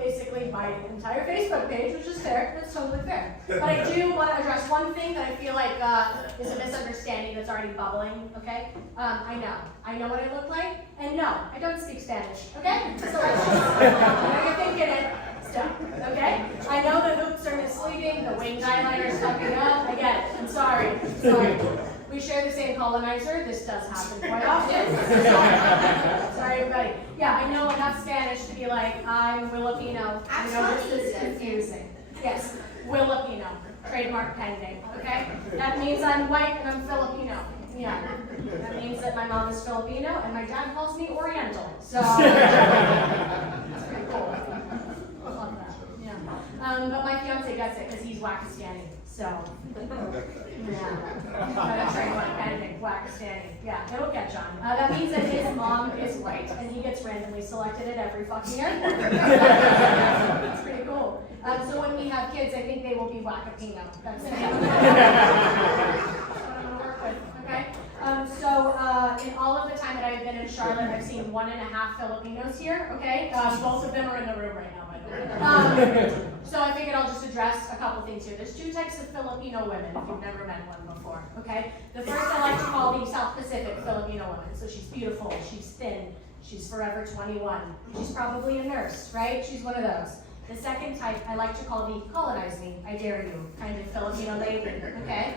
basically my entire Facebook page, which is fair. That's totally fair. But I do want to address one thing that I feel like is a misunderstanding that's already bubbling. Okay, I know what I look like, and no, I don't speak Spanish. Okay, so I know you're thinking it. Stop. Okay, I know the hoops are misleading, the winged eyeliner is fucking up. I get it. I'm sorry. We share the same colonizer. This does happen quite often. Sorry, everybody. Yeah, I know enough Spanish to be like, I'm Filipino. I know this is confusing. Yes, Filipino. Trademark pending. Okay? That means I'm white and I'm Filipino. Yeah. That means that my mom is Filipino and my dad calls me Oriental. So, that's pretty cool. I love that. Yeah. But my fiance gets it because he's Wakistani. So, yeah. Trademark pending, Wakistani. Yeah, it'll catch on. That means that his mom is white and he gets randomly selected at every fucking airport. That's pretty cool. So when we have kids, I think they will be Wakapino. That's what I'm going to work with, okay? In all of the time that I've been in Charlotte, I've seen 1.5 Filipinos here, okay? Both of them are in the room right now, by the way. So I figured I'll just address a couple things here. There's 2 types of Filipino women, if you've never met one before, okay? The first I like to call the South Pacific Filipino woman. So she's beautiful, she's thin, she's forever 21. She's probably a nurse, right? She's one of those. The second type I like to call the colonize me, I dare you, kind of Filipino lady, okay?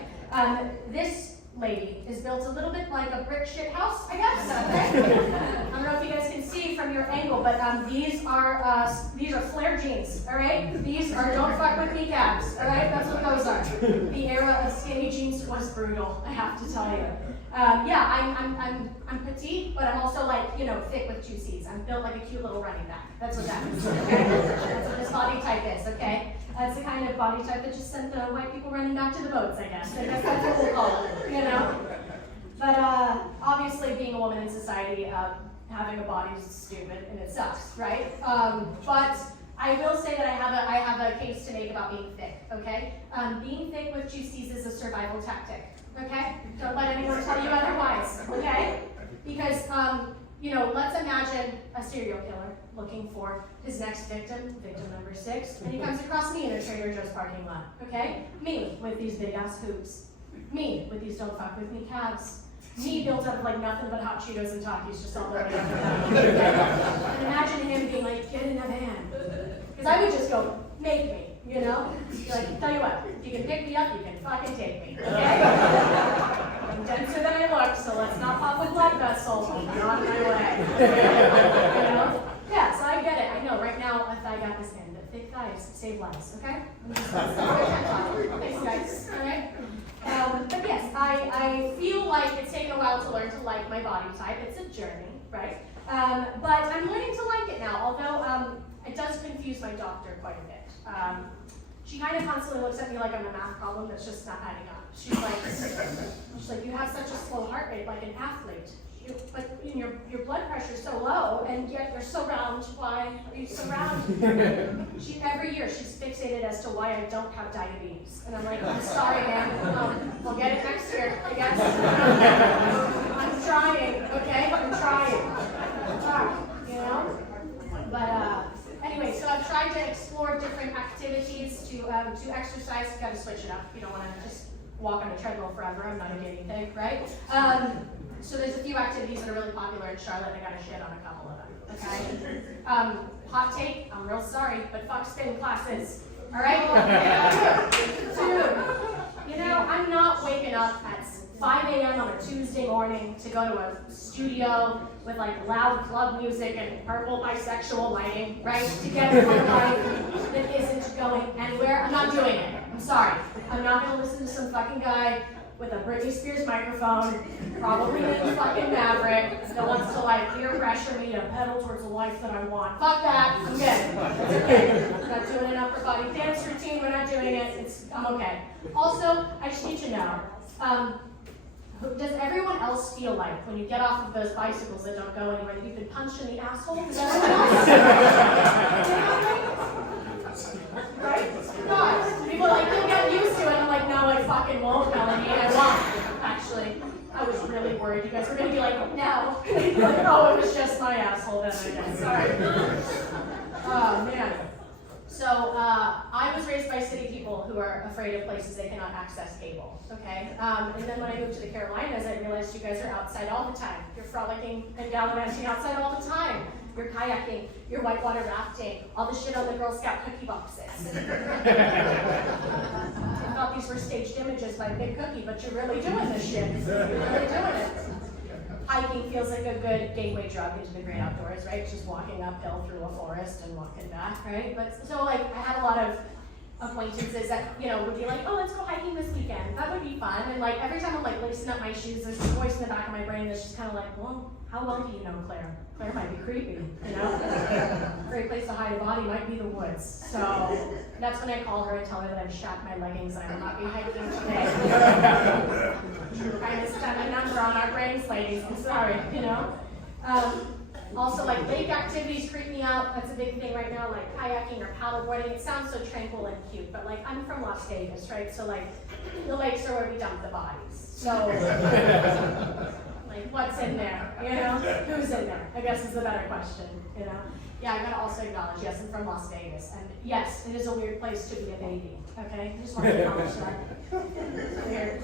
This lady is built a little bit like a brick shit house, I guess, okay? I don't know if you guys can see from your angle, but these are flare jeans, all right? These are don't fuck with me cabs, all right? That's what those are. The era of skinny jeans was brutal, I have to tell you. Yeah, I'm petite, but I'm also like, thick with 2 C's. I'm built like a cute little running back. That's what that is, okay? That's what this body type is, okay? That's the kind of body type that just sent the white people running back to the boats, I guess. I guess that's what we'll call it, But obviously being a woman in society, having a body is stupid and it sucks, right? But I will say that I have a case to make about being thick, okay? Being thick with 2 C's is a survival tactic. Okay? Don't let anyone tell you otherwise, okay? Because, let's imagine a serial killer looking for his next victim, victim number 6, and he comes across me in a Trader Joe's parking lot, okay? Me with these big ass hoops. Me with these don't fuck with me calves. Me built out of like nothing but hot Cheetos and Takis just all the way up and down. And imagine him being like, get in a van. Because I would just go, make me. Like, tell you what, if you can pick me up, you can fucking take me, okay? I'm denser than I look, so let's not pop a blood vessel. I'm on my way. Yeah, so I get it. I know, right now, a thigh gap is in, but thick thighs save lives, okay? Thanks, guys, all right? But yes, I feel like it's taken a while to learn to like my body type. It's a journey, right? But I'm learning to like it now, although it does confuse my doctor quite a bit. She kind of constantly looks at me like I'm a math problem that's just not adding up. She's like, you have such a slow heart rate, like an athlete. But your blood pressure's so low, and yet you're so round. Why are you so round? Every year she's fixated as to why I don't have diabetes. And I'm like, I'm sorry, ma'am. I'll get it next year, I guess. I'm trying, okay? I'm trying. But anyway, so I've tried to explore different activities to exercise. You've got to switch it up. You don't want to just walk on a treadmill forever. I'm not a guinea pig, right? So there's a few activities that are really popular in Charlotte. I got to shit on a couple of them, okay? Hot take, I'm real sorry, but fuck spin classes, all right? Dude, I'm not waking up at 5 a.m. on a Tuesday morning to go to a studio with like loud club music and purple bisexual lighting, right? To get a life that isn't going anywhere. I'm not doing it. I'm sorry. I'm not going to listen to some fucking guy with a Britney Spears microphone, probably named fucking Maverick, that wants to like peer pressure me to pedal towards the life that I want. Fuck that. I'm good. That's okay. I'm not doing an upper body dance routine. We're not doing it. I'm okay. Also, I just need to know, does everyone else feel like when you get off of those bicycles that don't go anywhere that you've been punched in the asshole? Does everyone else? Right? God. People are like, you'll get used to it. I'm like, no, I fucking won't, Melanie. I won't. Actually, I was really worried you guys were going to be like, no. Like, oh, it was just my asshole then, I guess. Sorry. Oh, man. raised by city people who are afraid of places they cannot access cable, okay? And then when I moved to the Carolinas, I realized you guys are outside all the time. You're frolicking and gallivanting outside all the time. You're kayaking, you're whitewater rafting, all the shit on the Girl Scout cookie boxes. I thought these were staged images by Big Cookie, but you're really doing this shit. You're really doing it. Hiking feels like a good gateway drug into the great outdoors, right? Just walking uphill through a forest and walking back, right? But so like I had a lot of acquaintances that, you know, would be like, oh, let's go hiking this weekend. That would be fun. And like every time I'm like lacing up my shoes, there's this voice in the back of my brain that's just kind of like, well, how well do you know Claire? Claire might be creepy, you know? A great place to hide a body might be the woods. So that's when I call her and tell her that I've shat my leggings and I will not be hiking today. Kind of spend a number on our brains, ladies. I'm sorry, you know? Also, like lake activities creep me out. That's a big thing right now, like kayaking or paddleboarding. It sounds so tranquil and cute, but like I'm from Las Vegas, right? So like the lakes are where we dump the bodies. So like what's in there, you know? Who's in there, I guess is the better question, you know? Yeah, I gotta also acknowledge, yes, I'm from Las Vegas, and yes, it is a weird place to be a baby, okay? I just want to acknowledge that. Weird.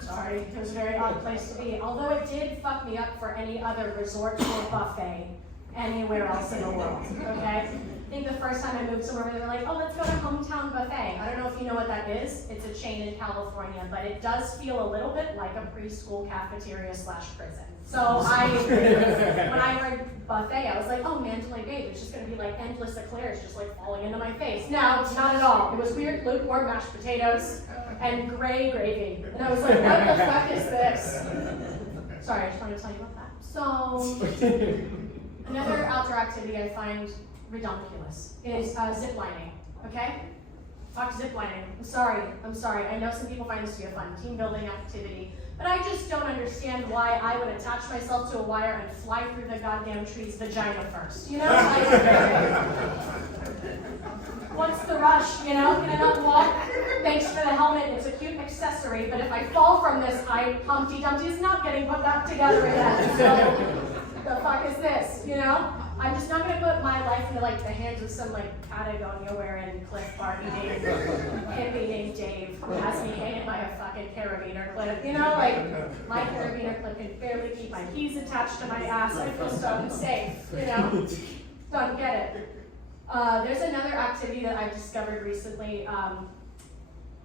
Sorry, it was a very odd place to be. Although it did fuck me up for any other resort or buffet anywhere else in the world, okay? I think the first time I moved somewhere, they were like, oh, let's go to Hometown Buffet. I don't know if you know what that is. It's a chain in California, but it does feel a little bit like a preschool cafeteria / prison. So when I heard buffet, I was like, oh, Mandalay Bay, there's just gonna be like endless eclairs just like falling into my face. No, not at all. It was weird lukewarm mashed potatoes and gray gravy. And I was like, what the fuck is this? Sorry, I just wanted to tell you about that. So, another outdoor activity I find redonkulous is zip lining, okay? Fuck zip lining. I'm sorry. I know some people find this to be a fun team building activity, but I just don't understand why I would attach myself to a wire and fly through the goddamn tree's vagina first, you know? Like, what's the rush, you know? Can I not walk? Thanks for the helmet, it's a cute accessory, but if I fall from this height, Humpty Dumpty is not getting put back together again. So, the fuck is this, you know? I'm just not gonna put my life into like the hands of some like Patagonia wearing Cliff Barbie named hippie named Dave who has me hanging by a fucking carabiner clip. You know, like my carabiner clip can barely keep my keys attached to my ass. I feel so unsafe, you know? Don't get it. There's another activity that I've discovered recently.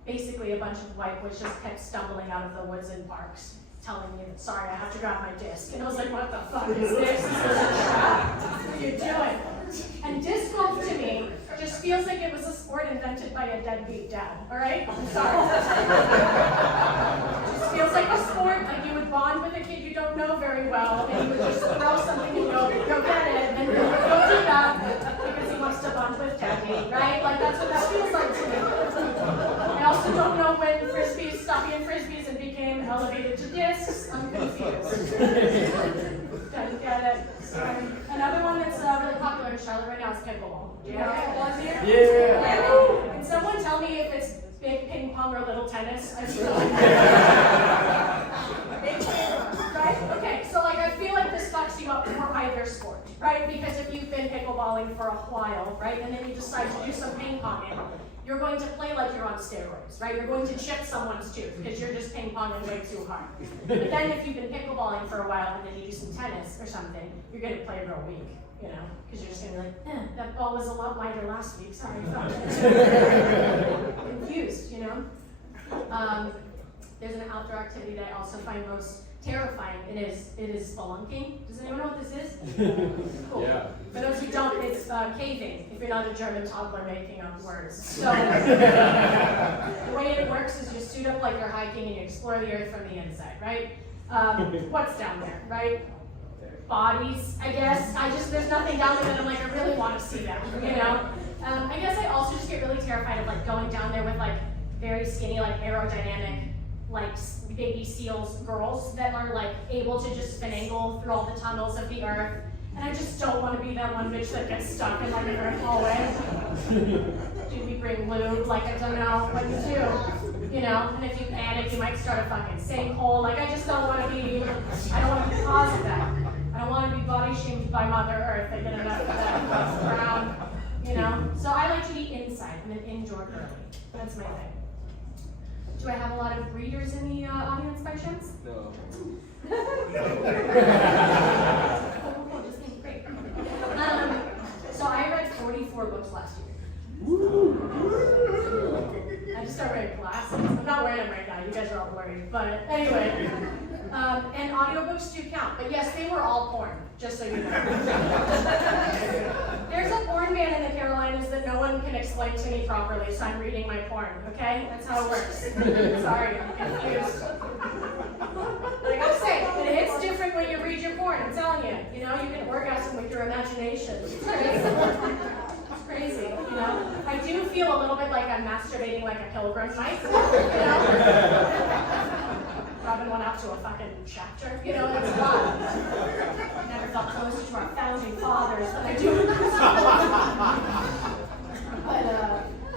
Basically a bunch of white boys just kept stumbling out of the woods and parks, telling me that, sorry, I have to grab my disc. And I was like, what the fuck is this? This is a trap. What are you doing? And disc golf to me just feels like it was a sport invented by a deadbeat dad, all right? I'm sorry. It just feels like a sport, like you would bond with a kid you don't know very well, and you would just throw something and go get it, and go do that because he wants to bond with daddy, right? Like that's what that feels like to me. I also don't know when frisbees stopped being frisbees and became elevated to discs. I'm confused. Don't get it. Another one that's really popular in Charlotte right now is pickleball. Do you know pickleball here? Yeah. Can someone tell me if it's big ping pong or little tennis? I just don't. Big ping pong, right? Okay, so like I feel like this fucks you up for either sport, right? Because if you've been pickleballing for a while, right, and then you decide to do some ping ponging, you're going to play like you're on steroids, right? You're going to chip someone's tooth because you're just ping-ponging way too hard. But then if you've been pickleballing for a while and then you do some tennis or something, you're going to play real weak, you know? Because you're just going to be like, that ball was a lot lighter last week, sorry. Confused, you know? There's an outdoor activity that I also find most terrifying. It is spelunking. Does anyone know what this is? Cool. Yeah. For those who don't, it's caving, if you're not a German toddler making up words. So the way it works is you suit up like you're hiking and you explore the earth from the inside, right? What's down there, right? Bodies, I guess. There's nothing down there that I'm like, I really want to see that, you know? I guess I also just get really terrified of like going down there with like very skinny, like aerodynamic, like baby seals girls that are like able to just finagle through all the tunnels of the earth. And I just don't want to be that one bitch that gets stuck in like an earth hallway. Do we bring lube? Like I don't know what you do. You know, and if you panic, you might start a fucking sinkhole. Like I just don't want to be, I don't want to be the cause of that. I don't want to be body shamed by Mother Earth. I get enough of that above ground. you know? So I like to be inside. I'm an indoor girly. That's my thing. Do I have a lot of readers in the audience by chance? No. Oh, this thing's great. So I read 44 books last year. I just started wearing glasses. I'm not wearing them right now. You guys are all blurry. But anyway, and audiobooks do count. But yes, they were all porn, just so you know. There's a porn ban in the Carolinas that no one can explain to me properly, so I'm reading my porn, okay? That's how it works. Sorry, I'm confused. Like I'm saying, it hits different when you read your porn, I'm telling you. You know, you can orgasm with your imagination. It's crazy. It's crazy, you know? I do feel a little bit like I'm masturbating like a pilgrim might, you know? Robin went out to a fucking chapter, you know, that's a lot. Never felt closer to our founding fathers than I do.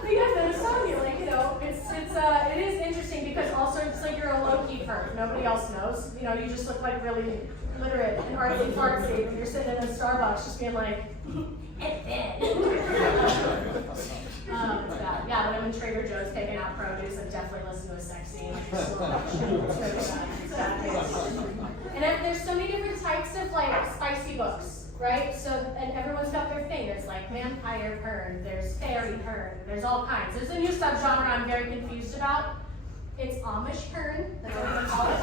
But yeah, but I'm telling you, like, you know, it is interesting because also it's like you're a low-key perv. Nobody else knows. You know, you just look like really literate and artsy fartsy when you're sitting in a Starbucks just being like, yeah, when I'm in Trader Joe's picking out produce, I definitely listen to a sex scene. And there's so many different types of like spicy books, right? So, and everyone's got their thing. There's like vampire porn, there's fairy porn, there's all kinds. There's a new subgenre I'm very confused about. It's Amish porn. That's what they call it.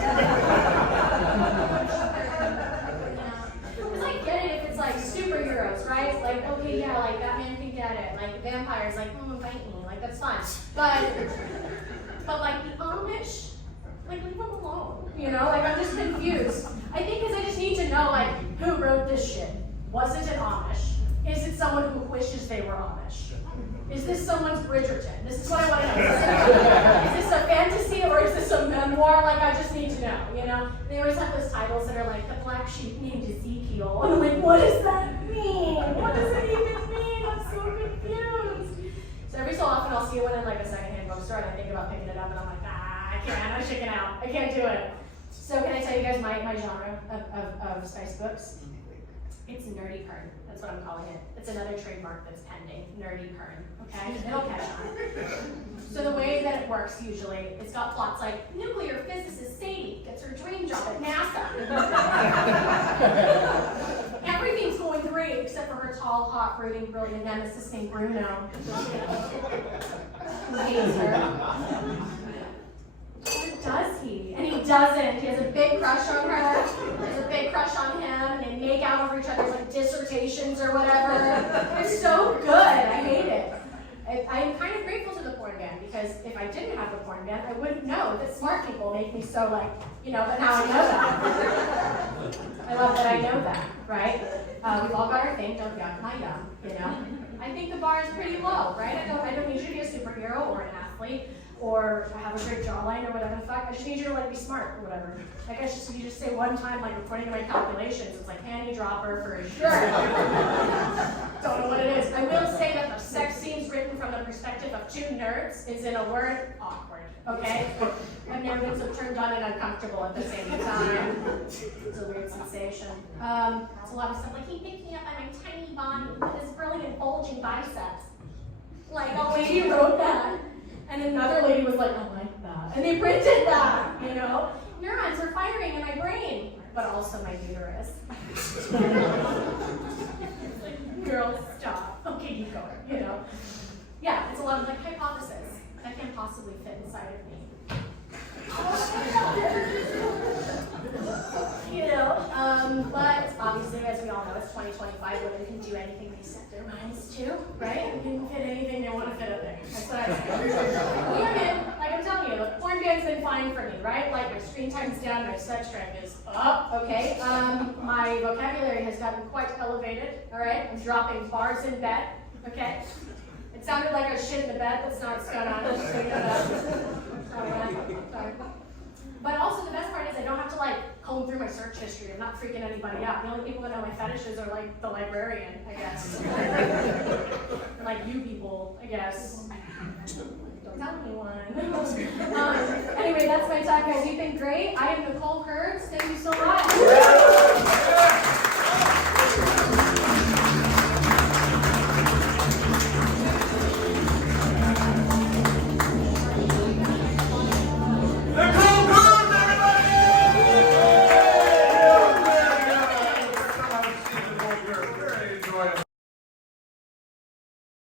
Because I get it if it's like superheroes, right? Like, okay, yeah, like Batman can get it. Like vampires, like, bite me. Like, that's fun. But like the Amish, like, leave them alone. You know, like, I'm just confused. I think because I just need to know, like, who wrote this shit? Was it an Amish? Is it someone who wishes they were Amish? Is this someone's Bridgerton? This is what I want to know. Is this a fantasy or is this a memoir? Like, I just need to know, you know? They always have those titles that are like, the black sheep named Ezekiel. And I'm like, what does that mean? What does it even mean? I'm so confused. So every so often I'll see one in like a secondhand bookstore and I think about picking it up and I'm like, I can't, I'm chicken out. I can't do it. So can I tell you guys my genre of spice books? It's nerdy porn. That's what I'm calling it. It's another trademark that's pending. Nerdy porn. Okay? It'll catch on. So the way that it works usually, it's got plots like nuclear physicist Sadie gets her dream job at NASA. Everything's going great except for her tall, hot, brooding, brilliant nemesis named Bruno. Who hates her. Or does he? And he doesn't. He has a big crush on her. There's a big crush on him. And they make out over each other's like dissertations or whatever. It's so good. I hate it. I'm kind of grateful to the porn ban because if I didn't have the porn ban, I wouldn't know that smart people make me so like, you know, but now I know that. I love that I know that, right? We've all got our thing, don't yuck my yum, you know? I think the bar is pretty low, right? I don't need you to be a superhero or an athlete or have a great jawline or whatever the fuck. I just need you to like be smart or whatever. Like if you just say one time, like according to my calculations, it's like panty dropper for sure. Don't know what it is. I will say that the sex scenes written from the perspective of two nerds is in a word, awkward, okay? I've never been so turned on and uncomfortable at the same time. It's a weird sensation. It's a lot of stuff like, he picked me up on my tiny body with his brilliant bulging biceps. Like, a lady wrote that. And another lady was like, I like that. And they printed that, you know? Neurons are firing in my brain, but also my uterus. Girl, stop. Okay, you go, you know? Yeah, it's a lot of like hypothesis that can't possibly fit inside of me. You know, but obviously, as we all know, it's 2025. Women can do anything they set their minds to, right? They can fit anything they want to fit up there. That's what I say. Women, like I'm telling you, the porn ban's been fine for me, right? Like my screen time's down, my sex drive is up, okay? My vocabulary has gotten quite elevated, all right? I'm dropping bars in bed, okay? It sounded like I shit in the bed. That's not what's going on. Just so you know that. Sorry. But also the best part is I don't have to like comb through my search history. I'm not freaking anybody out. The only people that know my fetishes are like the librarian, I guess. Like you people, I guess. Don't tell anyone. Anyway, that's my time, guys. You've been great. I am Nicole Kerbs.